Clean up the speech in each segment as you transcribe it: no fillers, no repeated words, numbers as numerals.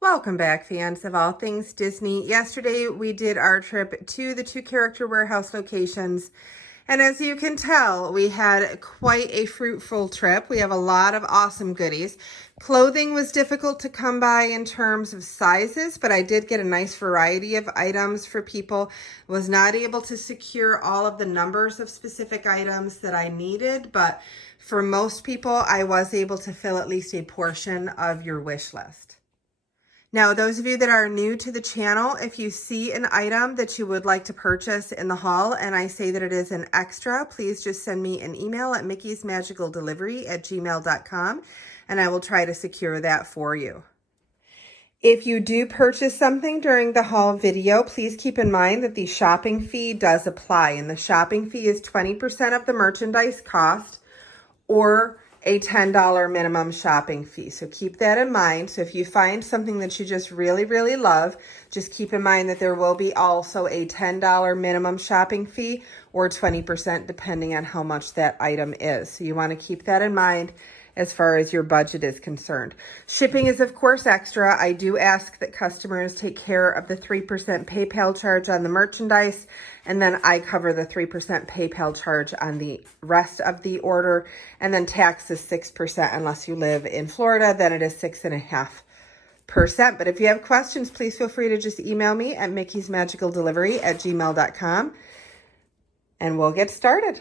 Welcome back, fans of all things Disney. Yesterday, we did our trip to the two character warehouse locations. And as you can tell, we had quite a fruitful trip. We have a lot of awesome goodies. Clothing was difficult to come by in terms of sizes, but I did get a nice variety of items for people. Was not able to secure all of the numbers of specific items that I needed, but for most people, I was able to fill at least a portion of your wish list. Now, those of you that are new to the channel, if you see an item that you would like to purchase in the haul and I say that it is an extra, please just send me an email at mickey'smagicaldelivery@gmail.com and I will try to secure that for you. If you do purchase something during the haul video, please keep in mind that the shopping fee does apply, and the shopping fee is 20% of the merchandise cost or a $10 minimum shopping fee. So keep that in mind. So if you find something that you just really, really love, just keep in mind that there will be also a $10 minimum shopping fee or 20% depending on how much that item is. So you want to keep that in mind as far as your budget is concerned. Shipping is of course extra. I do ask that customers take care of the 3% PayPal charge on the merchandise, and then I cover the 3% PayPal charge on the rest of the order, and then tax is 6% unless you live in Florida, then it is 6.5%. But if you have questions, please feel free to just email me at mickey'smagicaldelivery@gmail.com and we'll get started.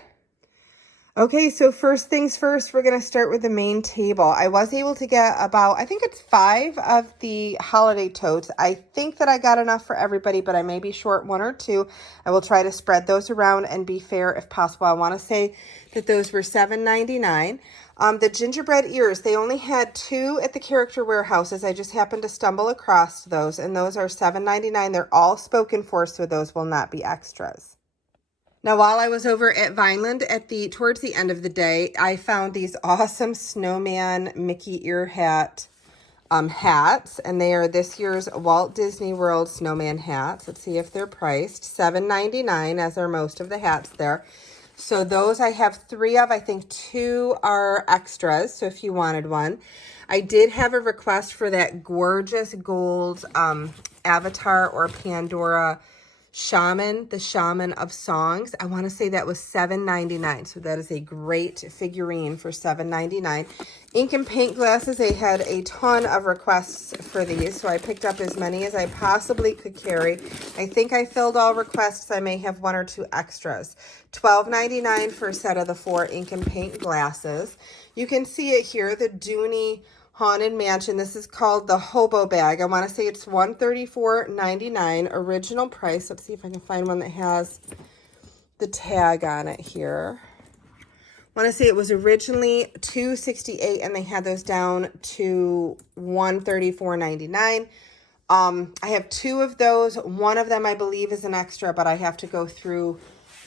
Okay, so first things first, we're going to start with the main table. I was able to get about, I think it's 5 of the holiday totes. I think that I got enough for everybody, but I may be short 1 or 2. I will try to spread those around and be fair if possible. I want to say that those were $7.99. The gingerbread ears, they only had 2 at the character warehouses. I just happened to stumble across those, and those are $7.99. They're all spoken for, so those will not be extras. Now, while I was over at Vineland towards the end of the day, I found these awesome snowman Mickey ear hats, and they are this year's Walt Disney World snowman hats. Let's see if they're priced. $7.99, as are most of the hats there. So those I have 3 of. I think 2 are extras, so if you wanted one. I did have a request for that gorgeous gold Avatar or Pandora Shaman, the Shaman of Songs. I want to say that was $7.99. So that is a great figurine for $7.99. Ink and paint glasses, they had a ton of requests for these. So I picked up as many as I possibly could carry. I think I filled all requests. I may have 1 or 2 extras. $12.99 for a set of the 4 ink and paint glasses. You can see it here, the Dooney Haunted Mansion. This is called the Hobo Bag. I want to say it's $134.99 original price. Let's see if I can find one that has the tag on it here. I want to say it was originally $268 and they had those down to $134.99. I have 2 of those. One of them I believe is an extra, but I have to go through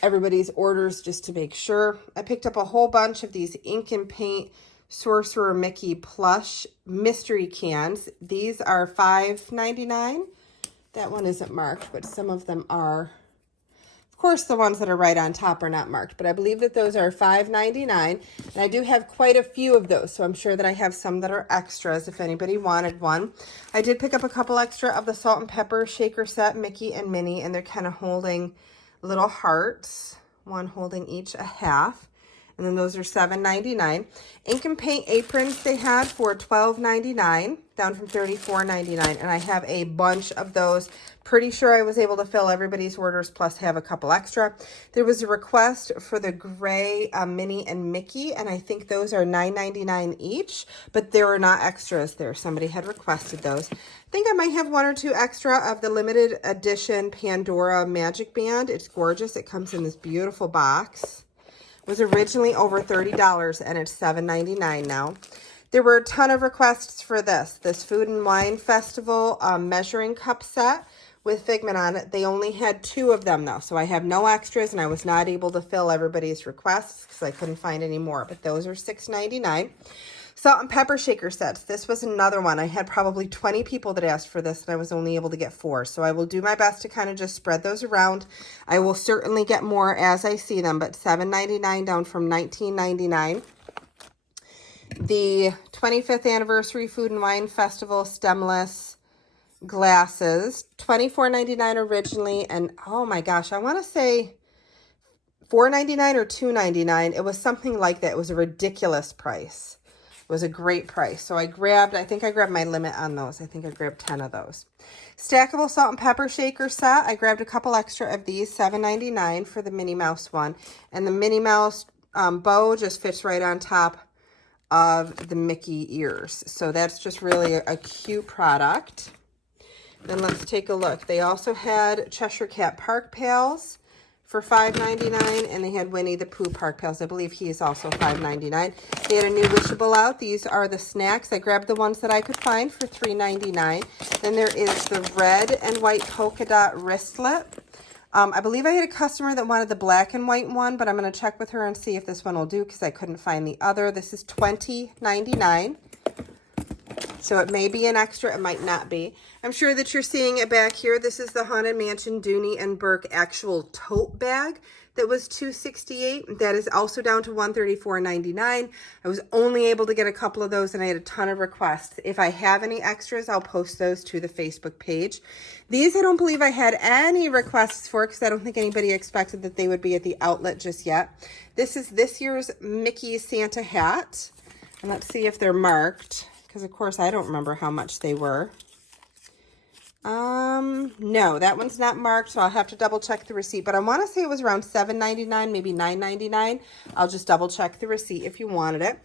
everybody's orders just to make sure. I picked up a whole bunch of these ink and paint Sorcerer Mickey Plush mystery cans. These are $5.99. That one isn't marked, but some of them are. Of course, the ones that are right on top are not marked, but I believe that those are $5.99. And I do have quite a few of those, so I'm sure that I have some that are extras if anybody wanted one. I did pick up a couple extra of the Salt and Pepper shaker set, Mickey and Minnie, and they're kind of holding little hearts, one holding each a half. And then those are $7.99. Ink and paint aprons they had for $12.99, down from $34.99. And I have a bunch of those. Pretty sure I was able to fill everybody's orders, plus have a couple extra. There was a request for the gray Minnie and Mickey, and I think those are $9.99 each, but there are not extras there. Somebody had requested those. I think I might have 1 or 2 extra of the limited edition Pandora Magic Band. It's gorgeous. It comes in this beautiful box. Was originally over $30 and it's $7.99 now. There were a ton of requests for this Food and Wine Festival measuring cup set with Figment on it. They only had 2 of them though, so I have no extras and I was not able to fill everybody's requests because I couldn't find any more, but those are $6.99. Salt and pepper shaker sets. This was another one. I had probably 20 people that asked for this, and I was only able to get 4. So I will do my best to kind of just spread those around. I will certainly get more as I see them, but $7.99 down from $19.99. The 25th Anniversary Food and Wine Festival Stemless glasses, $24.99 originally, and oh my gosh, I want to say $4.99 or $2.99. It was something like that. It was a ridiculous price. It was a great price. So I think I grabbed my limit on those. I think I grabbed 10 of those. Stackable salt and pepper shaker set. I grabbed a couple extra of these, $7.99 for the Minnie Mouse one. And the Minnie Mouse bow just fits right on top of the Mickey ears. So that's just really a cute product. Then let's take a look. They also had Cheshire Cat Park Pails for $5.99, and they had Winnie the Pooh Park Pails. I believe he is also $5.99. They had a new wishable out. These are the snacks. I grabbed the ones that I could find for $3.99. Then there is the red and white polka dot wristlet. I believe I had a customer that wanted the black and white one, but I'm going to check with her and see if this one will do because I couldn't find the other. This is $20.99. So it may be an extra, it might not be. I'm sure that you're seeing it back here. This is the Haunted Mansion Dooney and Burke actual tote bag that was $268. That is also down to $134.99. I was only able to get a couple of those and I had a ton of requests. If I have any extras, I'll post those to the Facebook page. These I don't believe I had any requests for because I don't think anybody expected that they would be at the outlet just yet. This is this year's Mickey Santa hat. And let's see if they're marked. Because, of course, I don't remember how much they were. No, that one's not marked, so I'll have to double check the receipt. But I want to say it was around $7.99, maybe $9.99. I'll just double check the receipt if you wanted it.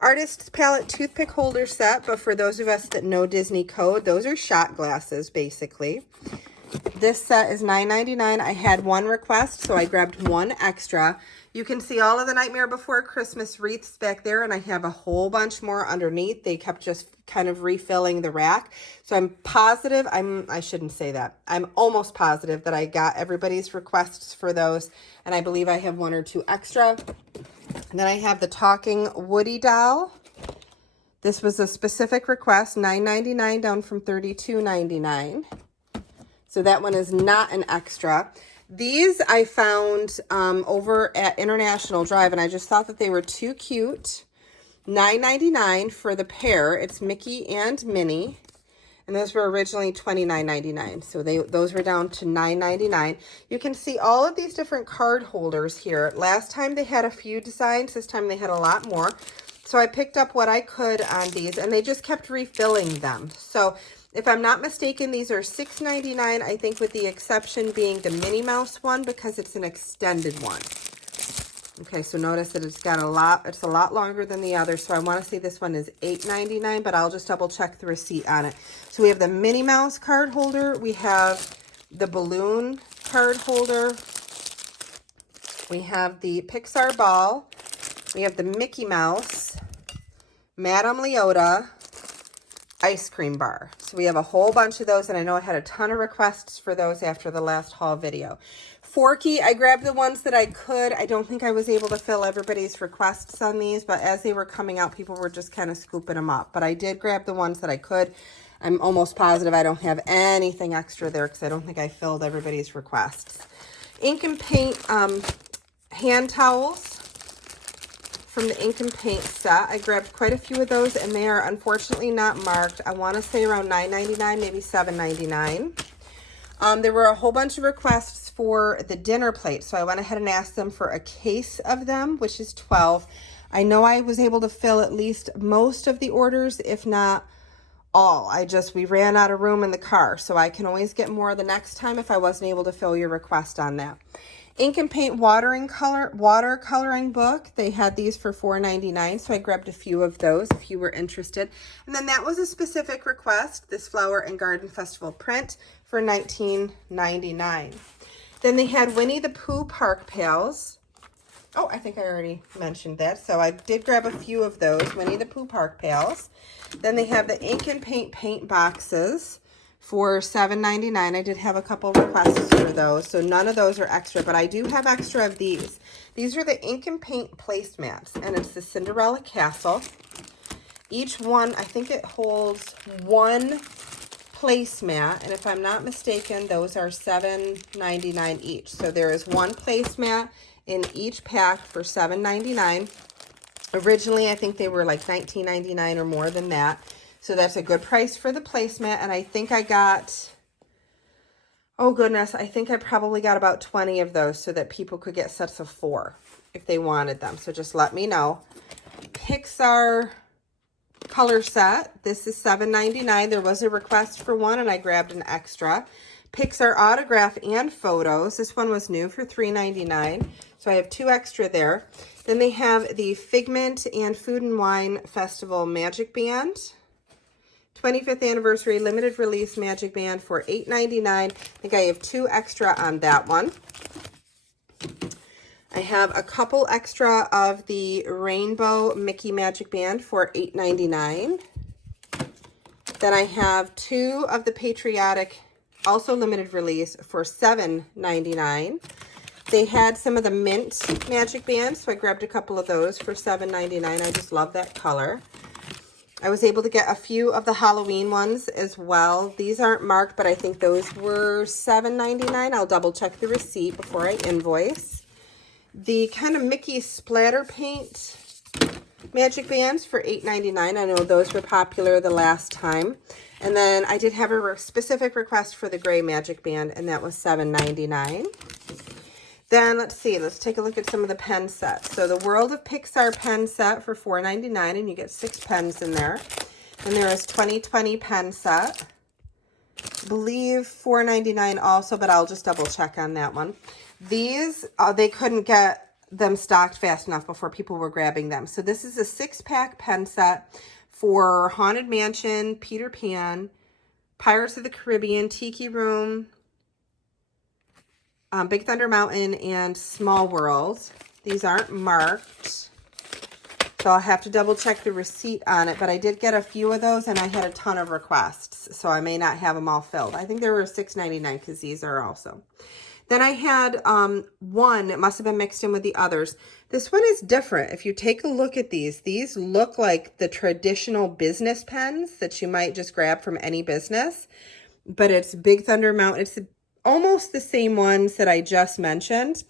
Artist's Palette toothpick holder set, but for those of us that know Disney code, those are shot glasses, basically. This set is $9.99. I had one request, so I grabbed one extra. You can see all of the Nightmare Before Christmas wreaths back there, and I have a whole bunch more underneath. They kept just kind of refilling the rack. So I'm positive, I shouldn't say that. I'm almost positive that I got everybody's requests for those, and I believe I have one or two extra. And then I have the Talking Woody doll. This was a specific request, $9.99 down from $32.99. So that one is not an extra. These I found over at International Drive, and I just thought that they were too cute. $9.99 for the pair. It's Mickey and Minnie. And those were originally $29.99. So those were down to $9.99. You can see all of these different card holders here. Last time they had a few designs. This time they had a lot more. So I picked up what I could on these, and they just kept refilling them. So if I'm not mistaken, these are $6.99, I think, with the exception being the Minnie Mouse one because it's an extended one. Okay, so notice that it's a lot longer than the other. So I want to say this one is $8.99, but I'll just double check the receipt on it. So we have the Minnie Mouse card holder. We have the balloon card holder. We have the Pixar ball. We have the Mickey Mouse, Madame Leota, ice cream bar. So we have a whole bunch of those, and I know I had a ton of requests for those after the last haul video. Forky, I grabbed the ones that I could. I don't think I was able to fill everybody's requests on these, but as they were coming out, people were just kind of scooping them up. But I did grab the ones that I could. I'm almost positive I don't have anything extra there because I don't think I filled everybody's requests. Ink and paint hand towels from the ink and paint set. I grabbed quite a few of those, and they are unfortunately not marked. I want to say around $9.99, maybe $7.99. There were a whole bunch of requests for the dinner plate, so I went ahead and asked them for a case of them, which is 12. I know I was able to fill at least most of the orders, if not all. we ran out of room in the car, so I can always get more the next time if I wasn't able to fill your request on that. Ink and paint watercoloring book. They had these for $4.99, so I grabbed a few of those if you were interested. And then that was a specific request, this Flower and Garden Festival print for $19.99. Then they had Winnie the Pooh Park Pails. Oh, I think I already mentioned that. So I did grab a few of those, Winnie the Pooh Park Pails. Then they have the ink and paint boxes for $7.99. I did have a couple requests for those, so none of those are extra, but I do have extra of these. These are the ink and paint placemats, and it's the Cinderella Castle. Each one, I think it holds one placemat, and if I'm not mistaken, those are $7.99 each. So there is one placemat in each pack for $7.99. Originally, I think they were like $19.99 or more than that. So that's a good price for the placement. And I think I got, oh goodness, I think I probably got about 20 of those so that people could get sets of 4 if they wanted them. So just let me know. Pixar color set. This is $7.99. There was a request for one and I grabbed an extra. Pixar autograph and photos. This one was new for $3.99. So I have 2 extra there. Then they have the Figment and Food and Wine Festival Magic Band. 25th anniversary limited release Magic Band for $8.99. I think I have 2 extra on that one. I have a couple extra of the Rainbow Mickey Magic Band for $8.99. Then I have 2 of the Patriotic, also limited release, for $7.99. They had some of the mint Magic Bands, so I grabbed a couple of those for $7.99. I just love that color. I was able to get a few of the Halloween ones as well. These aren't marked, but I think those were $7.99. I'll double check the receipt before I invoice. The kind of Mickey splatter paint Magic Bands for $8.99. I know those were popular the last time. And then I did have a specific request for the gray Magic Band, and that was $7.99. Then let's see, let's take a look at some of the pen sets. So the World of Pixar pen set for $4.99, and you get 6 pens in there. And there is 2020 pen set. I believe $4.99 also, but I'll just double check on that one. These, they couldn't get them stocked fast enough before people were grabbing them. So this is a 6-pack pen set for Haunted Mansion, Peter Pan, Pirates of the Caribbean, Tiki Room, Big Thunder Mountain, and Small World. These aren't marked, so I'll have to double check the receipt on it, but I did get a few of those and I had a ton of requests, so I may not have them all filled. I think they were $6.99 because these are also. Then I had one, it must have been mixed in with the others. This one is different. If you take a look at these look like the traditional business pens that you might just grab from any business, but it's Big Thunder Mountain. It's almost the same ones that I just mentioned,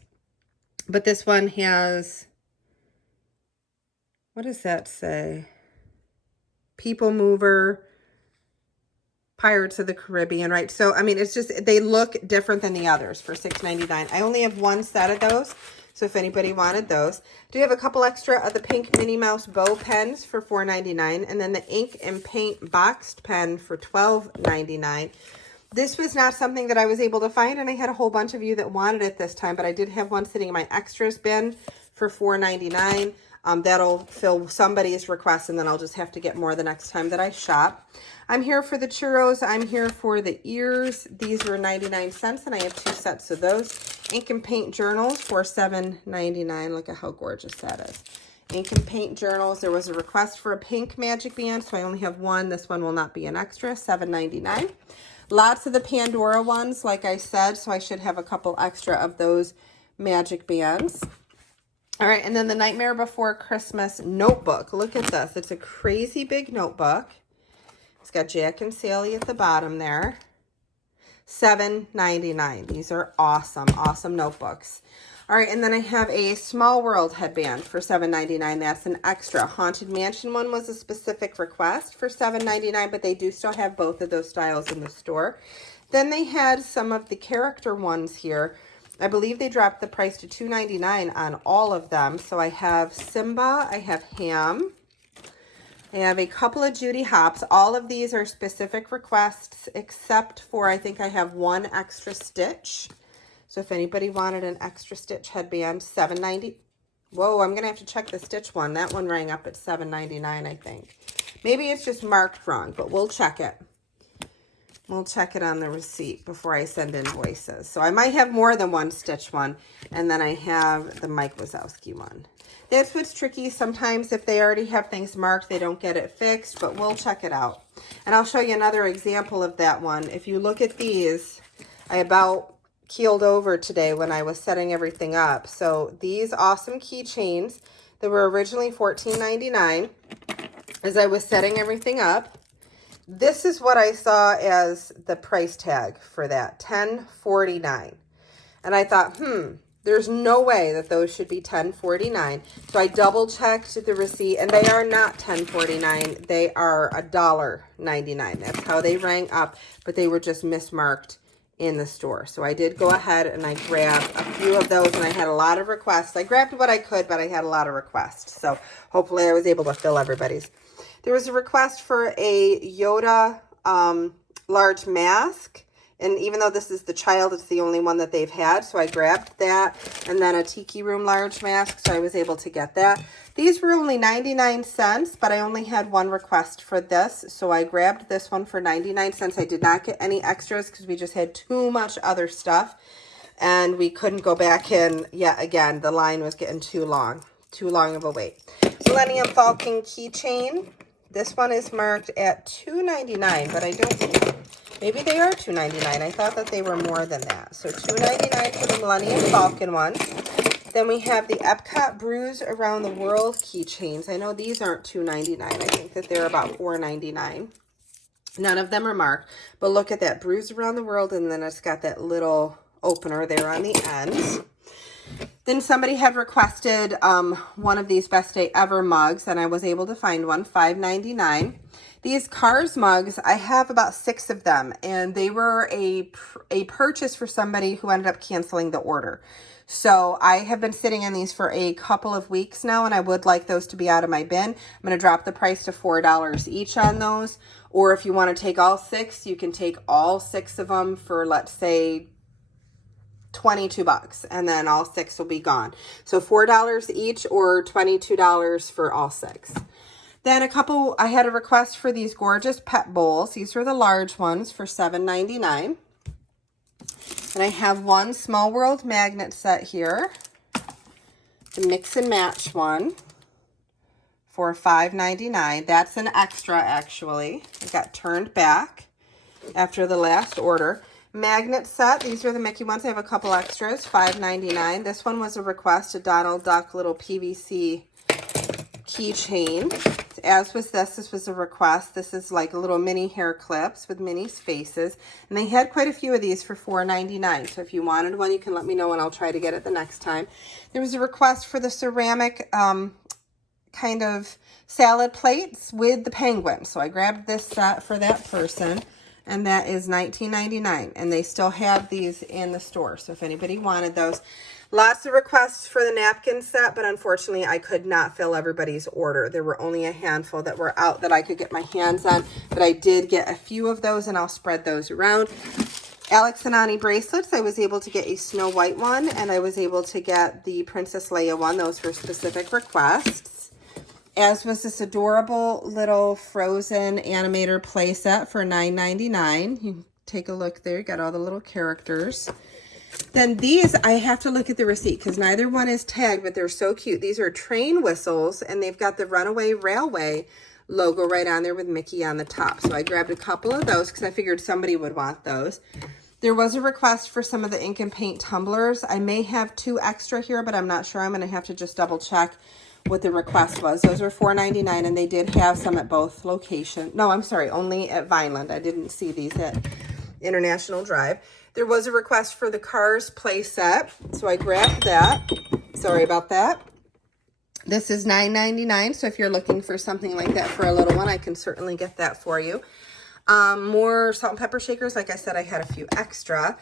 but this one has, what does that say? People Mover, Pirates of the Caribbean, right? So, I mean, it's just, they look different than the others for $6.99. I only have 1 set of those, so if anybody wanted those. I do have a couple extra of the pink Minnie Mouse bow pens for $4.99, and then the ink and paint boxed pen for $12.99. This was not something that I was able to find, and I had a whole bunch of you that wanted it this time, but I did have one sitting in my extras bin for $4.99. That'll fill somebody's request, and then I'll just have to get more the next time that I shop. I'm here for the churros. I'm here for the ears. These were 99 cents, and I have 2 sets of those. Ink and paint journals for $7.99. Look at how gorgeous that is. Ink and paint journals. There was a request for a pink Magic Band, so I only have 1. This one will not be an extra, $7.99. Lots of the Pandora ones, like I said, so I should have a couple extra of those Magic Bands. All right, and then the Nightmare Before Christmas notebook. Look at this. It's a crazy big notebook. It's got Jack and Sally at the bottom there. $7.99. These are awesome, awesome notebooks. All right, and then I have a Small World headband for $7.99. That's an extra. Haunted Mansion one was a specific request for $7.99, but they do still have both of those styles in the store. Then they had some of the character ones here. I believe they dropped the price to $2.99 on all of them. So I have Simba, I have Ham, I have a couple of Judy Hopps. All of these are specific requests, except for I think I have 1 extra stitch. So if anybody wanted an extra stitch headband, $7.90. Whoa, I'm going to have to check the stitch one. That one rang up at $7.99, I think. Maybe it's just marked wrong, but we'll check it. We'll check it on the receipt before I send invoices. So I might have more than 1 stitch one, and then I have the Mike Wazowski one. That's what's tricky. Sometimes if they already have things marked, they don't get it fixed, but we'll check it out. And I'll show you another example of that one. If you look at these, I about keeled over today when I was setting everything up. So these awesome keychains that were originally $14.99, as I was setting everything up, this is what I saw as the price tag for that, $10.49. And I thought, There's no way that those should be $10.49. So I double checked the receipt, and they are not $10.49. They are $1.99. That's how they rang up, but they were just mismarked in the store. So I did go ahead and I grabbed a few of those, and I had a lot of requests. I grabbed what I could, but I had a lot of requests. So hopefully I was able to fill everybody's. There was a request for a Yoda large mask. And even though this is the child, it's the only one that they've had. So I grabbed that, and then a Tiki Room large mask. So I was able to get that. These were only 99 cents, but I only had one request for this. So I grabbed this one for 99 cents. I did not get any extras because we just had too much other stuff. And we couldn't go back in yet again. The line was getting too long of a wait. Millennium Falcon keychain. This one is marked at $2.99, but I don't... Maybe they are $2.99. I thought that they were more than that. So $2.99 for the Millennium Falcon ones. Then we have the Epcot Brews Around the World keychains. I know these aren't $2.99. I think that they're about $4.99. None of them are marked. But look at that. Brews Around the World. And then it's got that little opener there on the end. Then somebody had requested one of these Best Day Ever mugs. And I was able to find one. $5.99. These Cars mugs, I have about 6 of them, and they were a purchase for somebody who ended up canceling the order. So I have been sitting in these for a couple of weeks now, and I would like those to be out of my bin. I'm going to drop the price to $4 each on those, or if you want to take all 6, you can take all 6 of them for, let's say, $22, and then all 6 will be gone. So $4 each or $22 for all 6. Then I had a request for these gorgeous pet bowls. These are the large ones for $7.99. And I have one Small World magnet set here. The mix and match one for $5.99. That's an extra, actually. It got turned back after the last order. Magnet set. These are the Mickey ones. I have a couple extras. $5.99. This one was a request, a Donald Duck little PVC keychain. As was this was a request. This is like a little mini hair clips with Minnie's faces. And they had quite a few of these for $4.99. So if you wanted one, you can let me know and I'll try to get it the next time. There was a request for the ceramic kind of salad plates with the penguin. So I grabbed this set for that person. And that is $19.99. And they still have these in the store. So if anybody wanted those. Lots of requests for the napkin set, but unfortunately I could not fill everybody's order. There were only a handful that were out that I could get my hands on, but I did get a few of those, and I'll spread those around. Alex and Ani bracelets, I was able to get a Snow White one, and I was able to get the Princess Leia one. Those were specific requests. As was this adorable little Frozen animator play set for $9.99. You can take a look there. You got all the little characters. Then these, I have to look at the receipt because neither one is tagged, but they're so cute. These are train whistles, and they've got the Runaway Railway logo right on there with Mickey on the top. So I grabbed a couple of those because I figured somebody would want those. There was a request for some of the ink and paint tumblers. I may have 2 extra here, but I'm not sure. I'm going to have to just double check what the request was. Those are $4.99, and they did have some at both locations. No, I'm sorry, only at Vineland. I didn't see these at International Drive. There was a request for the Cars play set, so I grabbed that. Sorry about that. This is $9.99, so if you're looking for something like that for a little one, I can certainly get that for you. More salt and pepper shakers. Like I said, I had a few extra.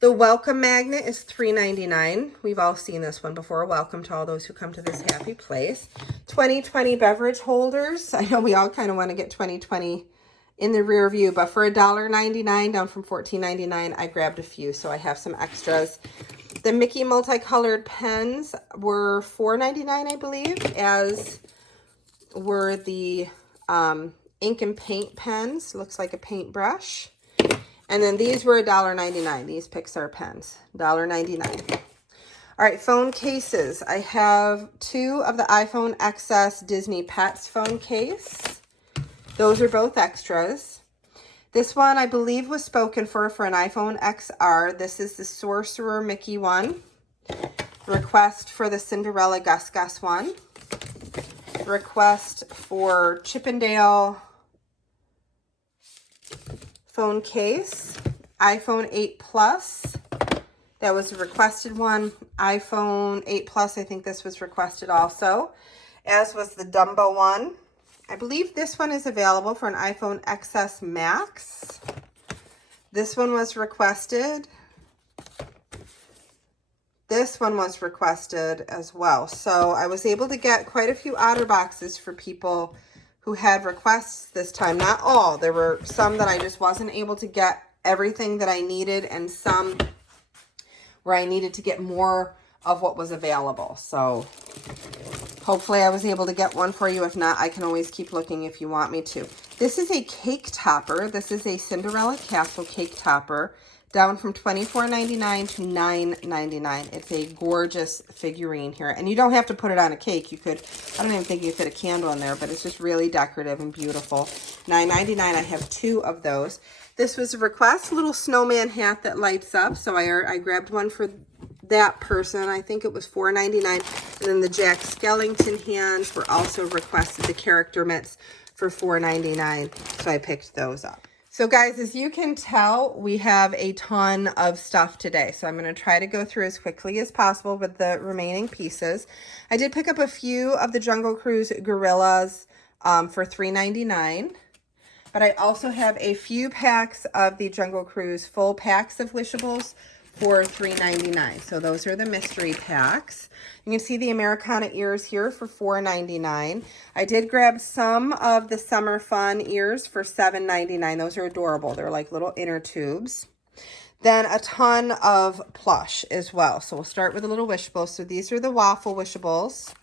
The welcome magnet is $3.99. We've all seen this one before. Welcome to all those who come to this happy place. 2020 beverage holders. I know we all kind of want to get 2020 in the rear view, but for $1.99 down from $14.99, I grabbed a few, so I have some extras. The Mickey multicolored pens were $4.99, I believe, as were the ink and paint pens. Looks like a paintbrush. And then these were $1.99. These Pixar pens, $1.99. All right, phone cases. I have 2 of the iPhone XS Disney Pets phone case. Those are both extras. This one, I believe, was spoken for an iPhone XR. This is the Sorcerer Mickey one. Request for the Cinderella Gus Gus one. Request for Chippendale phone case. iPhone 8 Plus. That was a requested one. iPhone 8 Plus, I think this was requested also, as was the Dumbo one. I believe this one is available for an iPhone XS Max. This one was requested. This one was requested as well. So I was able to get quite a few otter boxes for people who had requests this time. Not all. There were some that I just wasn't able to get everything that I needed, and some where I needed to get more of what was available. So hopefully I was able to get one for you. If not, I can always keep looking if you want me to. This is a cake topper. This is a Cinderella Castle cake topper, down from $24.99 to $9.99. It's a gorgeous figurine here. And you don't have to put it on a cake. You could, I don't even think you could fit a candle in there, but it's just really decorative and beautiful. $9.99, I have 2 of those. This was a request, a little snowman hat that lights up. So I grabbed one for that person. I think it was $4.99. And then the Jack Skellington hands were also requested, the character mitts, for $4.99. So I picked those up. So guys, as you can tell, we have a ton of stuff today. So I'm going to try to go through as quickly as possible with the remaining pieces. I did pick up a few of the Jungle Cruise Gorillas for $3.99. But I also have a few packs of the Jungle Cruise full packs of Wishables for $3.99. So those are the mystery packs. You can see the Americana ears here for $4.99. I did grab some of the Summer Fun ears for $7.99. Those are adorable. They're like little inner tubes. Then a ton of Plush as well. So we'll start with a little Wishables. So these are the waffle Wishables.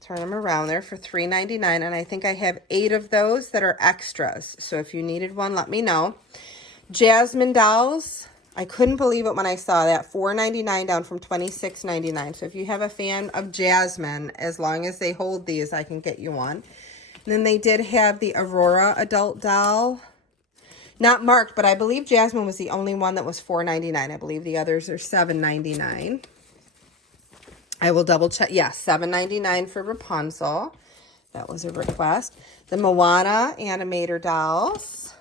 Turn them around there for $3.99, and I think I have 8 of those that are extras. So if you needed one, let me know. Jasmine dolls. I couldn't believe it when I saw that. $4.99 down from $26.99. So if you have a fan of Jasmine, as long as they hold these, I can get you one. And then they did have the Aurora adult doll. Not marked, but I believe Jasmine was the only one that was $4.99. I believe the others are $7.99. I will double check. Yes, $7.99 for Rapunzel. That was a request. The Moana animator dolls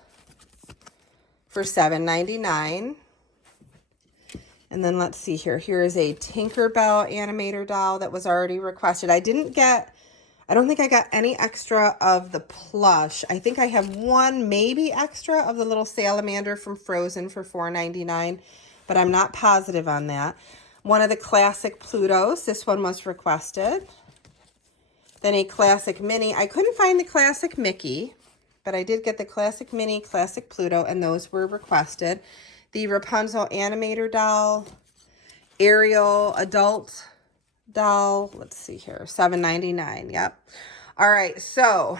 for $7.99. And then let's see here. Here is a Tinkerbell animator doll that was already requested. I don't think I got any extra of the Plush. I think I have one maybe extra of the little salamander from Frozen for $4.99, but I'm not positive on that. One of the classic Plutos. This one was requested. Then a classic mini. I couldn't find the classic Mickey, but I did get the classic mini, classic Pluto, and those were requested. The Rapunzel animator doll. Ariel adult doll. Let's see here. $7.99. Yep. All right. So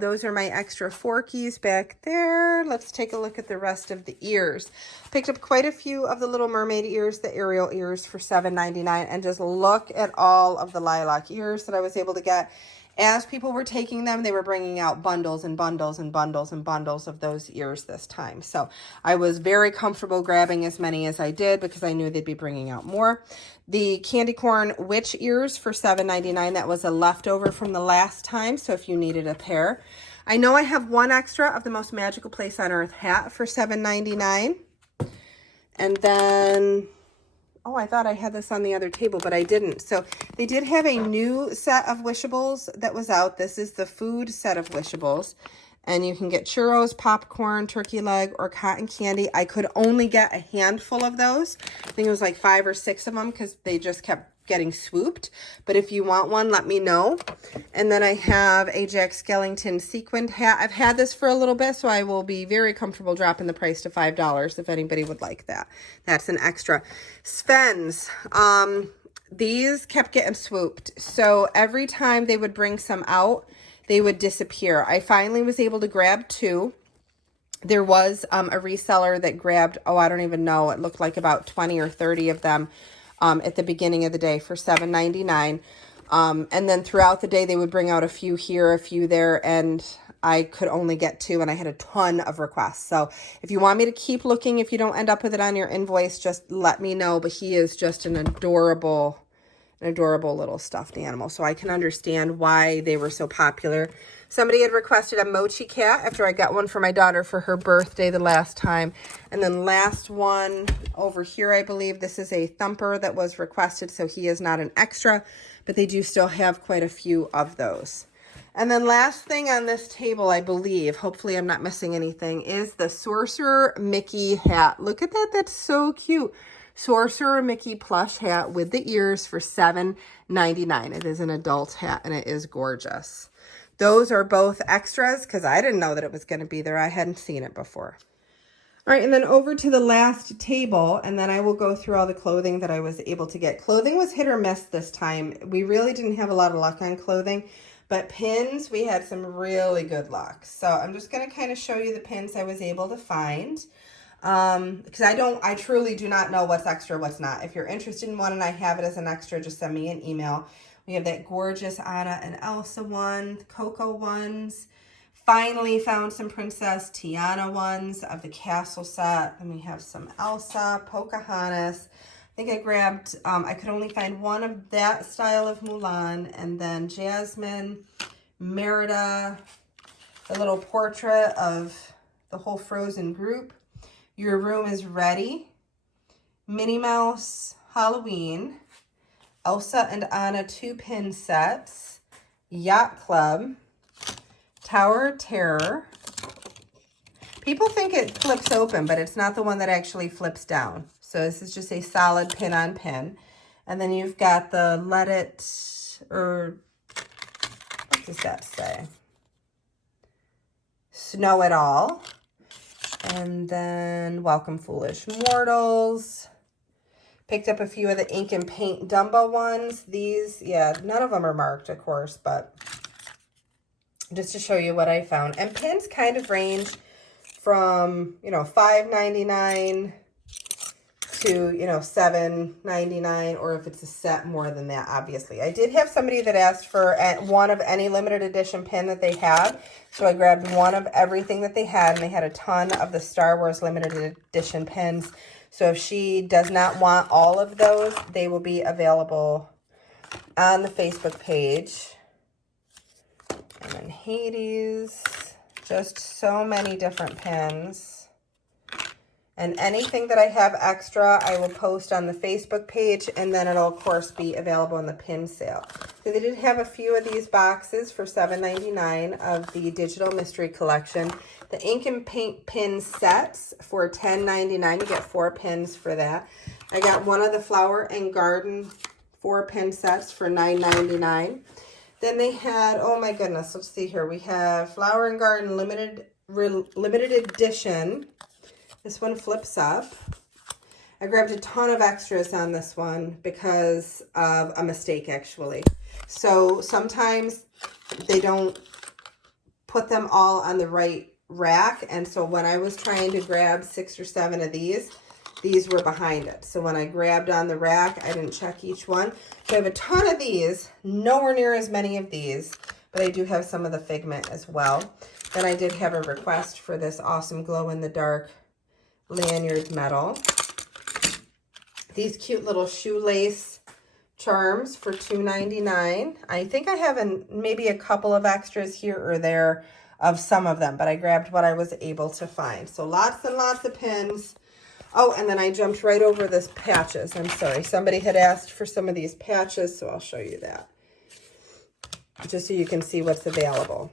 those are my extra forkies back there. Let's take a look at the rest of the ears. Picked up quite a few of the Little Mermaid ears, the Ariel ears for $7.99. And just look at all of the lilac ears that I was able to get. As people were taking them, they were bringing out bundles and bundles and bundles and bundles of those ears this time. So I was very comfortable grabbing as many as I did because I knew they'd be bringing out more. The candy corn witch ears for $7.99. That was a leftover from the last time, so if you needed a pair. I know I have one extra of the Most Magical Place on Earth hat for $7.99. And then... oh, I thought I had this on the other table, but I didn't. So they did have a new set of Wishables that was out. This is the food set of Wishables. And you can get churros, popcorn, turkey leg, or cotton candy. I could only get a handful of those. I think it was like 5 or 6 of them because they just kept getting swooped. But if you want one, let me know. And then I have a Jack Skellington sequined hat. I've had this for a little bit, so I will be very comfortable dropping the price to $5 if anybody would like that. That's an extra. Svens. These kept getting swooped. So every time they would bring some out, they would disappear. I finally was able to grab 2. There was a reseller that grabbed, oh, I don't even know. It looked like about 20 or 30 of them at the beginning of the day for $7.99. And then throughout the day, they would bring out a few here, a few there, and I could only get 2, and I had a ton of requests. So if you want me to keep looking, if you don't end up with it on your invoice, just let me know. But he is just an adorable an adorable little stuffed animal. So I can understand why they were so popular. Somebody had requested a mochi cat after I got one for my daughter for her birthday the last time. And then last one over here, I believe this is a thumper that was requested, so he is not an extra, but they do still have quite a few of those. And then last thing on this table, I believe, hopefully I'm not missing anything, is the Sorcerer Mickey hat. Look at that. That's so cute. Sorcerer Mickey plush hat with the ears for $7.99. It is an adult hat, and it is gorgeous. Those are both extras because I didn't know that it was going to be there. I hadn't seen it before. All right, and then over to the last table, and then I will go through all the clothing that I was able to get. Clothing was hit or miss this time. We really didn't have a lot of luck on clothing, but pins, we had some really good luck. So I'm just going to kind of show you the pins I was able to find because I truly do not know what's extra, what's not. If you're interested in one and I have it as an extra, just send me an email. We have that gorgeous Anna and Elsa one, Coco ones. Finally found some Princess Tiana ones of the castle set. And we have some Elsa, Pocahontas. I think I grabbed, I could only find one of that style of Mulan. And then Jasmine, Merida, the little portrait of the whole Frozen group. Your Room is Ready, Minnie Mouse, Halloween, Elsa and Anna 2-pin sets, Yacht Club, Tower of Terror. People think it flips open, but it's not the one that actually flips down. So this is just a solid pin on pin. And then you've got the Let It, or what does that say? Snow It All. And then Welcome Foolish Mortals. Picked up a few of the ink and paint Dumbo ones. These, yeah, none of them are marked, of course, but just to show you what I found. And pins kind of range from, you know, $5.99 to, you know, $7.99, or if it's a set, more than that, obviously. I did have somebody that asked for one of any limited edition pin that they have, so I grabbed one of everything that they had, and they had a ton of the Star Wars limited edition pins. So if she does not want all of those, they will be available on the Facebook page. And then Hades, just so many different pins. And anything that I have extra, I will post on the Facebook page, and then it'll, of course, be available in the pin sale. So they did have a few of these boxes for $7.99 of the Digital Mystery Collection. The ink and paint pin sets for $10.99. You get 4 pins for that. I got one of the Flower and Garden 4-pin sets for $9.99. Then they had, oh my goodness, let's see here. We have Flower and Garden limited edition. This one flips up. I grabbed a ton of extras on this one because of a mistake, actually. So sometimes they don't put them all on the right rack. And so when I was trying to grab 6 or 7 of these were behind it. So when I grabbed on the rack, I didn't check each one. So I have a ton of these, nowhere near as many of these, but I do have some of the Figment as well. Then I did have a request for this awesome glow-in-the-dark lanyard metal. These cute little shoelace charms for $2.99. I think I have maybe a couple of extras here or there of some of them, but I grabbed what I was able to find. So lots and lots of pins. Oh, and then I jumped right over this patches. I'm sorry. Somebody had asked for some of these patches, so I'll show you that. Just so you can see what's available.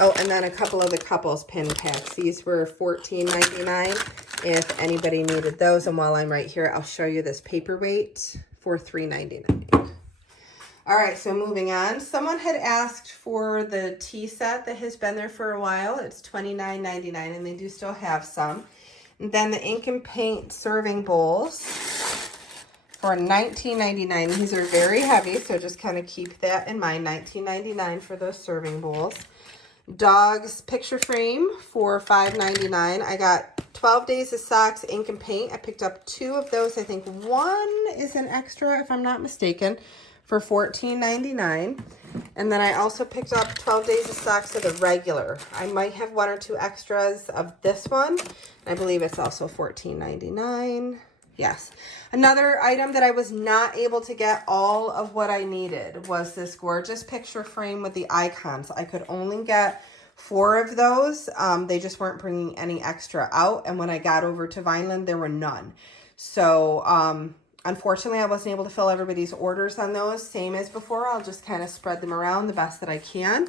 Oh, and then a couple of the couples pin packs. These were $14.99 if anybody needed those. And while I'm right here, I'll show you this paperweight for $3.99. All right, so moving on. Someone had asked for the tea set that has been there for a while. It's $29.99, and they do still have some. And then the ink and paint serving bowls for $19.99. These are very heavy, so just kind of keep that in mind. $19.99 for those serving bowls. Dogs picture frame for $5.99. I got 12 Days of Socks ink and paint. I picked up 2 of those. I think one is an extra, if I'm not mistaken, for $14.99. And then I also picked up 12 Days of Socks of the regular. I might have 1 or 2 extras of this one. I believe it's also $14.99. Yes. Another item that I was not able to get all of what I needed was this gorgeous picture frame with the icons. I could only get 4 of those. They just weren't bringing any extra out. And when I got over to Vineland, there were none. So, unfortunately, I wasn't able to fill everybody's orders on those. Same as before, I'll just kind of spread them around the best that I can.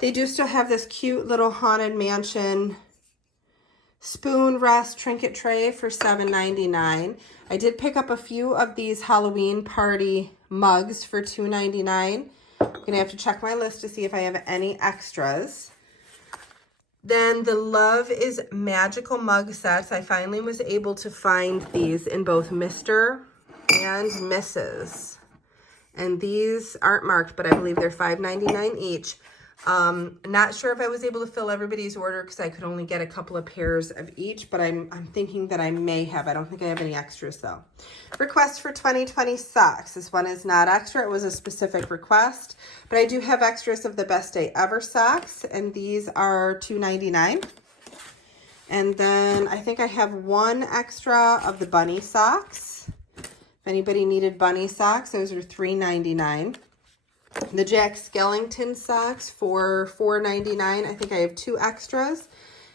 They do still have this cute little Haunted Mansion spoon rest trinket tray for $7.99. I did pick up a few of these Halloween party mugs for $2.99. I'm going to have to check my list to see if I have any extras. Then the Love is Magical mug sets. I finally was able to find these in both Mr. and Mrs. And these aren't marked, but I believe they're $5.99 each. Not sure if I was able to fill everybody's order because I could only get a couple of pairs of each, but I'm thinking that I may have. I don't think I have any extras though. Request for 2020 socks. This one is not extra. It was a specific request, but I do have extras of the Best Day Ever socks, and these are $2.99. And then I think I have one extra of the bunny socks. If anybody needed bunny socks, those are $3.99. The Jack Skellington socks for $4.99. I think I have 2 extras.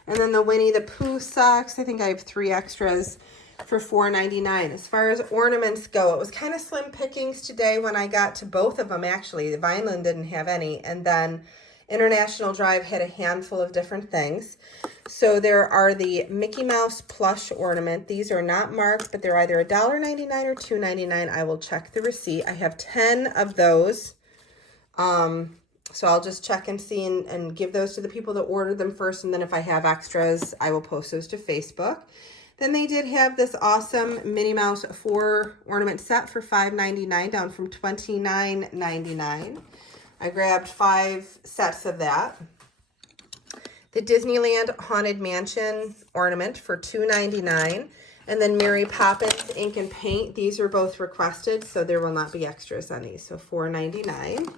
And then the Winnie the Pooh socks, I think I have 3 extras for $4.99. As far as ornaments go, it was kind of slim pickings today when I got to both of them, actually. The Vineland didn't have any. And then International Drive had a handful of different things. So there are the Mickey Mouse plush ornament. These are not marked, but they're either $1.99 or $2.99. I will check the receipt. I have 10 of those. So I'll just check and see and give those to the people that ordered them first. And then if I have extras, I will post those to Facebook. Then they did have this awesome Minnie Mouse 4 ornament set for $5.99 down from $29.99. I grabbed 5 sets of that. The Disneyland Haunted Mansion ornament for $2.99. And then Mary Poppins ink and paint. These are both requested, so there will not be extras on these. So $4.99.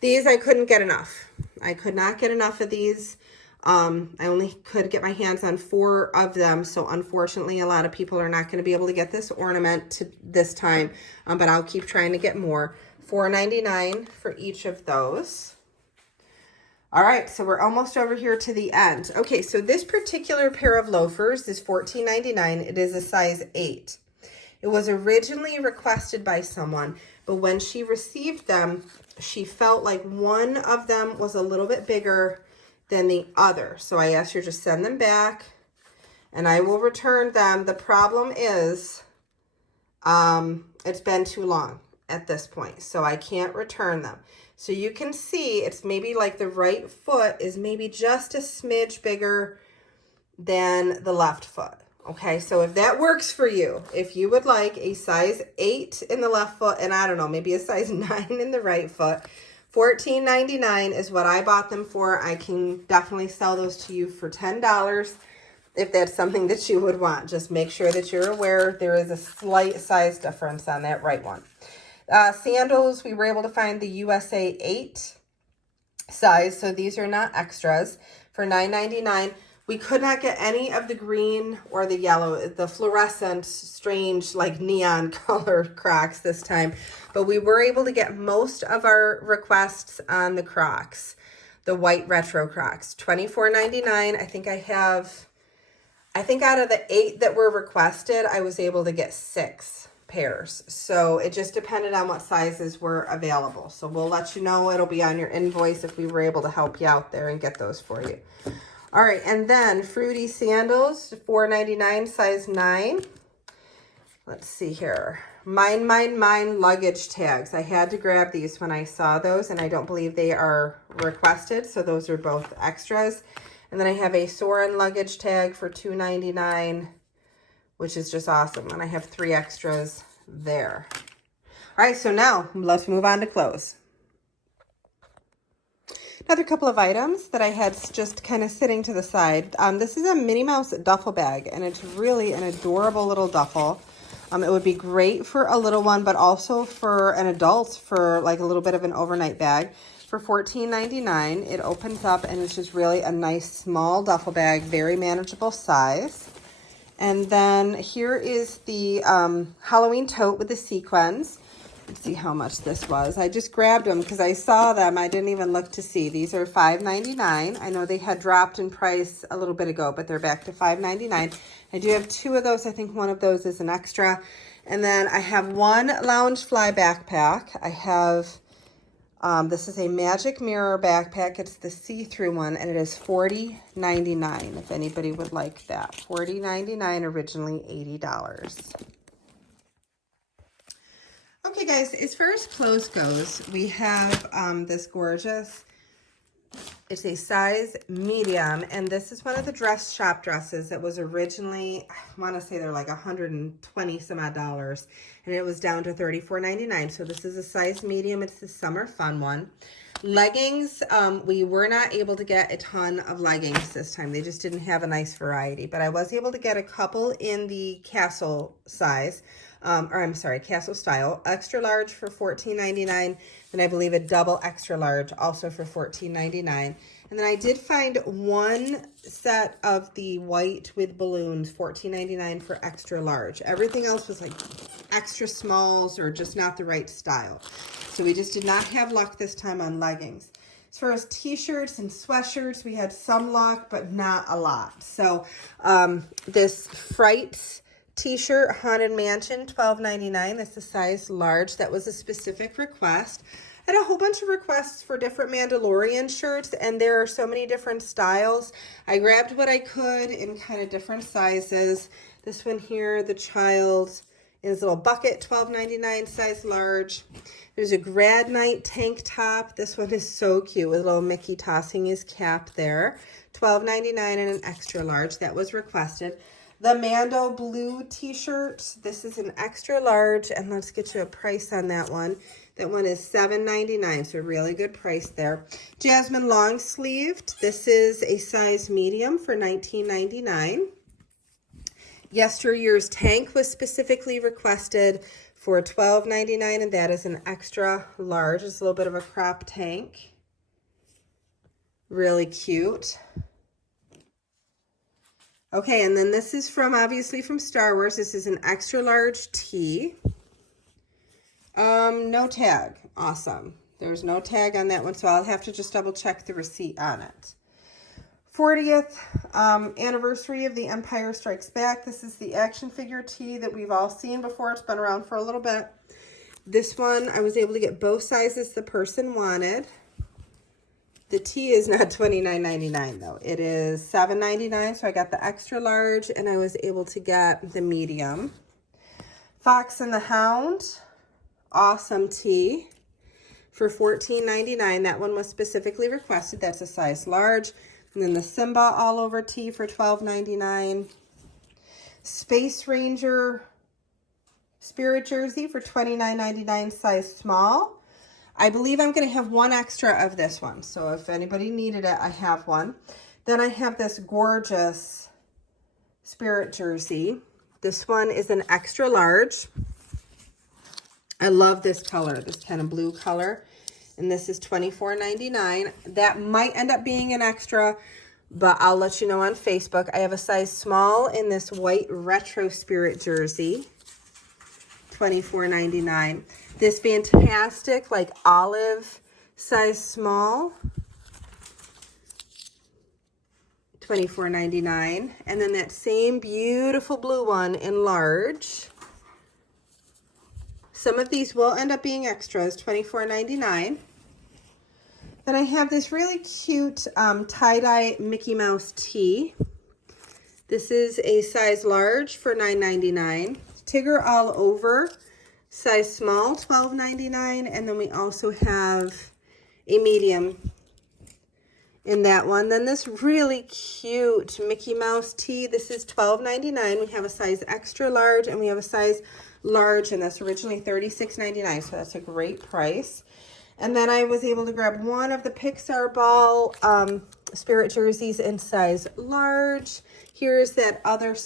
These I couldn't get enough. I could not get enough of these. I only could get my hands on 4 of them. So unfortunately, a lot of people are not going to be able to get this ornament this time. But I'll keep trying to get more. $4.99 for each of those. All right, so we're almost over here to the end. Okay, so this particular pair of loafers is $14.99. It is a size 8. It was originally requested by someone, but when she received them, she felt like one of them was a little bit bigger than the other. So I asked her to send them back, and I will return them. The problem is it's been too long at this point, so I can't return them. So you can see it's maybe like the right foot is maybe just a smidge bigger than the left foot. Okay, so if that works for you, if you would like a size 8 in the left foot and I don't know, maybe a size 9 in the right foot, $14.99 is what I bought them for. I can definitely sell those to you for $10 if that's something that you would want. Just make sure that you're aware there is a slight size difference on that right one. Sandals, we were able to find the USA 8 size, so these are not extras, for $9.99. We could not get any of the green or the yellow, the fluorescent, strange, like neon colored Crocs this time. But we were able to get most of our requests on the Crocs, the white retro Crocs, $24.99. I think out of the 8 that were requested, I was able to get 6 pairs. So it just depended on what sizes were available. So we'll let you know. It'll be on your invoice if we were able to help you out there and get those for you. All right, and then Fruity Sandals, $4.99, size 9. Let's see here. Mine luggage tags. I had to grab these when I saw those, and I don't believe they are requested, so those are both extras. And then I have a Soarin' luggage tag for $2.99, which is just awesome. And I have 3 extras there. All right, so now let's move on to clothes. Another couple of items that I had just kind of sitting to the side. This is a Minnie Mouse duffel bag, and it's really an adorable little duffel. It would be great for a little one, but also for an adult for like a little bit of an overnight bag. For $14.99, it opens up and it's just really a nice small duffel bag, very manageable size. And then here is the Halloween tote with the sequins. Let's see how much this was. I just grabbed them because I saw them. I didn't even look to see. These are $5.99. I know they had dropped in price a little bit ago, but they're back to $5.99. I do have 2 of those. I think one of those is an extra. And then I have one Lounge Fly backpack. I have, this is a Magic Mirror backpack. It's the see-through one, and it is $40.99 if anybody would like that. $40.99, originally $80. Okay, guys, as far as clothes goes, we have this gorgeous, it's a size medium, and this is one of the dress shop dresses that was originally, I want to say they're like 120 some odd dollars, and it was down to $34.99. So this is a size medium. It's the summer fun one. Leggings, we were not able to get a ton of leggings this time. They just didn't have a nice variety, but I was able to get a couple in the castle size. Castle style, extra large for $14.99, and I believe a double extra large also for $14.99. And then I did find one set of the white with balloons, $14.99 for extra large. Everything else was like extra smalls or just not the right style. So we just did not have luck this time on leggings. As far as t-shirts and sweatshirts, we had some luck, but not a lot. So this Frights t-shirt, Haunted Mansion, $12.99. That's a size large. That was a specific request. I had a whole bunch of requests for different Mandalorian shirts, and there are so many different styles. I grabbed what I could in kind of different sizes. This one here, the child in his little bucket, $12.99, size large. There's a grad night tank top. This one is so cute with a little Mickey tossing his cap there. $12.99 and an extra large. That was requested. The Mando blue t-shirt, this is an extra large, and let's get you a price on that one. That one is $7.99, so a really good price there. Jasmine long sleeved, this is a size medium for $19.99. Yesteryear's tank was specifically requested for $12.99, and that is an extra large. It's a little bit of a crop tank. Really cute. Okay, and then this is obviously from Star Wars. This is an extra large tee. No tag. Awesome. There's no tag on that one, so I'll have to just double check the receipt on it. 40th anniversary of The Empire Strikes Back. This is the action figure tee that we've all seen before. It's been around for a little bit. This one, I was able to get both sizes the person wanted. The tee is not $29.99 though. It is $7.99, so I got the extra large, and I was able to get the medium. Fox and the Hound, awesome tee for $14.99. That one was specifically requested. That's a size large. And then the Simba all over tee for $12.99. Space Ranger Spirit jersey for $29.99, size small. I believe I'm going to have one extra of this one. So if anybody needed it, I have one. Then I have this gorgeous Spirit jersey. This one is an extra large. I love this color, this kind of blue color. And this is $24.99. That might end up being an extra, but I'll let you know on Facebook. I have a size small in this white retro Spirit jersey. $24.99. This fantastic like olive size small, $24.99. And then that same beautiful blue one in large. Some of these will end up being extras, $24.99. Then I have this really cute tie-dye Mickey Mouse tee. This is a size large for $9.99. Tigger all over, size small, $12.99. And then we also have a medium in that one. Then this really cute Mickey Mouse tee. This is $12.99. We have a size extra large, and we have a size large, and that's originally $36.99. So that's a great price. And then I was able to grab one of the Pixar Ball Spirit jerseys in size large. Here's that other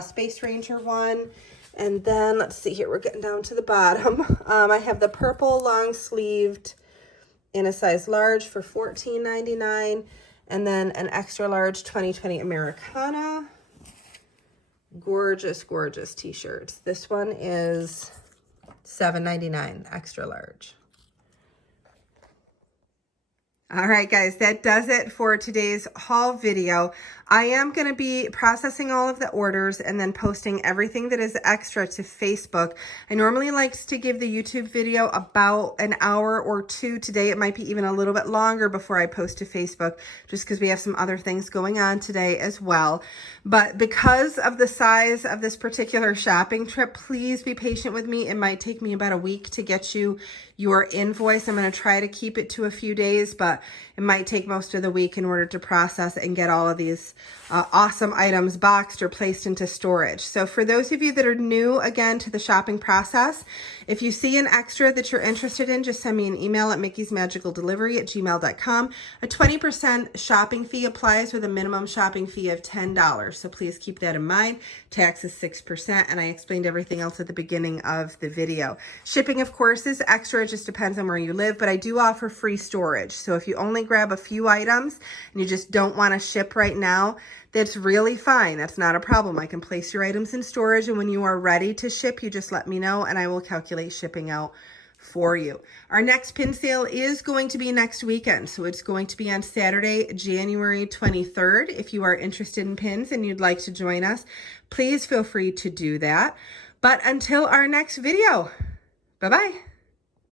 Space Ranger one. And then, let's see here, we're getting down to the bottom. I have the purple long-sleeved in a size large for $14.99. And then an extra large 2020 Americana. Gorgeous, gorgeous t-shirts. This one is $7.99, extra large. All right, guys, that does it for today's haul video. I am going to be processing all of the orders and then posting everything that is extra to Facebook. I normally like to give the YouTube video about an hour or two. Today, it might be even a little bit longer before I post to Facebook, just because we have some other things going on today as well. But because of the size of this particular shopping trip, please be patient with me. It might take me about a week to get you your invoice. I'm going to try to keep it to a few days, but it might take most of the week in order to process and get all of these awesome items boxed or placed into storage. So for those of you that are new again to the shopping process, if you see an extra that you're interested in, just send me an email at mickey'smagicaldelivery@gmail.com. A 20% shopping fee applies with a minimum shopping fee of $10. So please keep that in mind. Tax is 6%, and I explained everything else at the beginning of the video. Shipping, of course, is extra. It just depends on where you live, but I do offer free storage. So if you only grab a few items and you just don't want to ship right now, that's really fine. That's not a problem. I can place your items in storage, and when you are ready to ship, you just let me know and I will calculate shipping out for you. Our next pin sale is going to be next weekend. So it's going to be on Saturday, January 23rd. If you are interested in pins and you'd like to join us, please feel free to do that. But until our next video, bye-bye.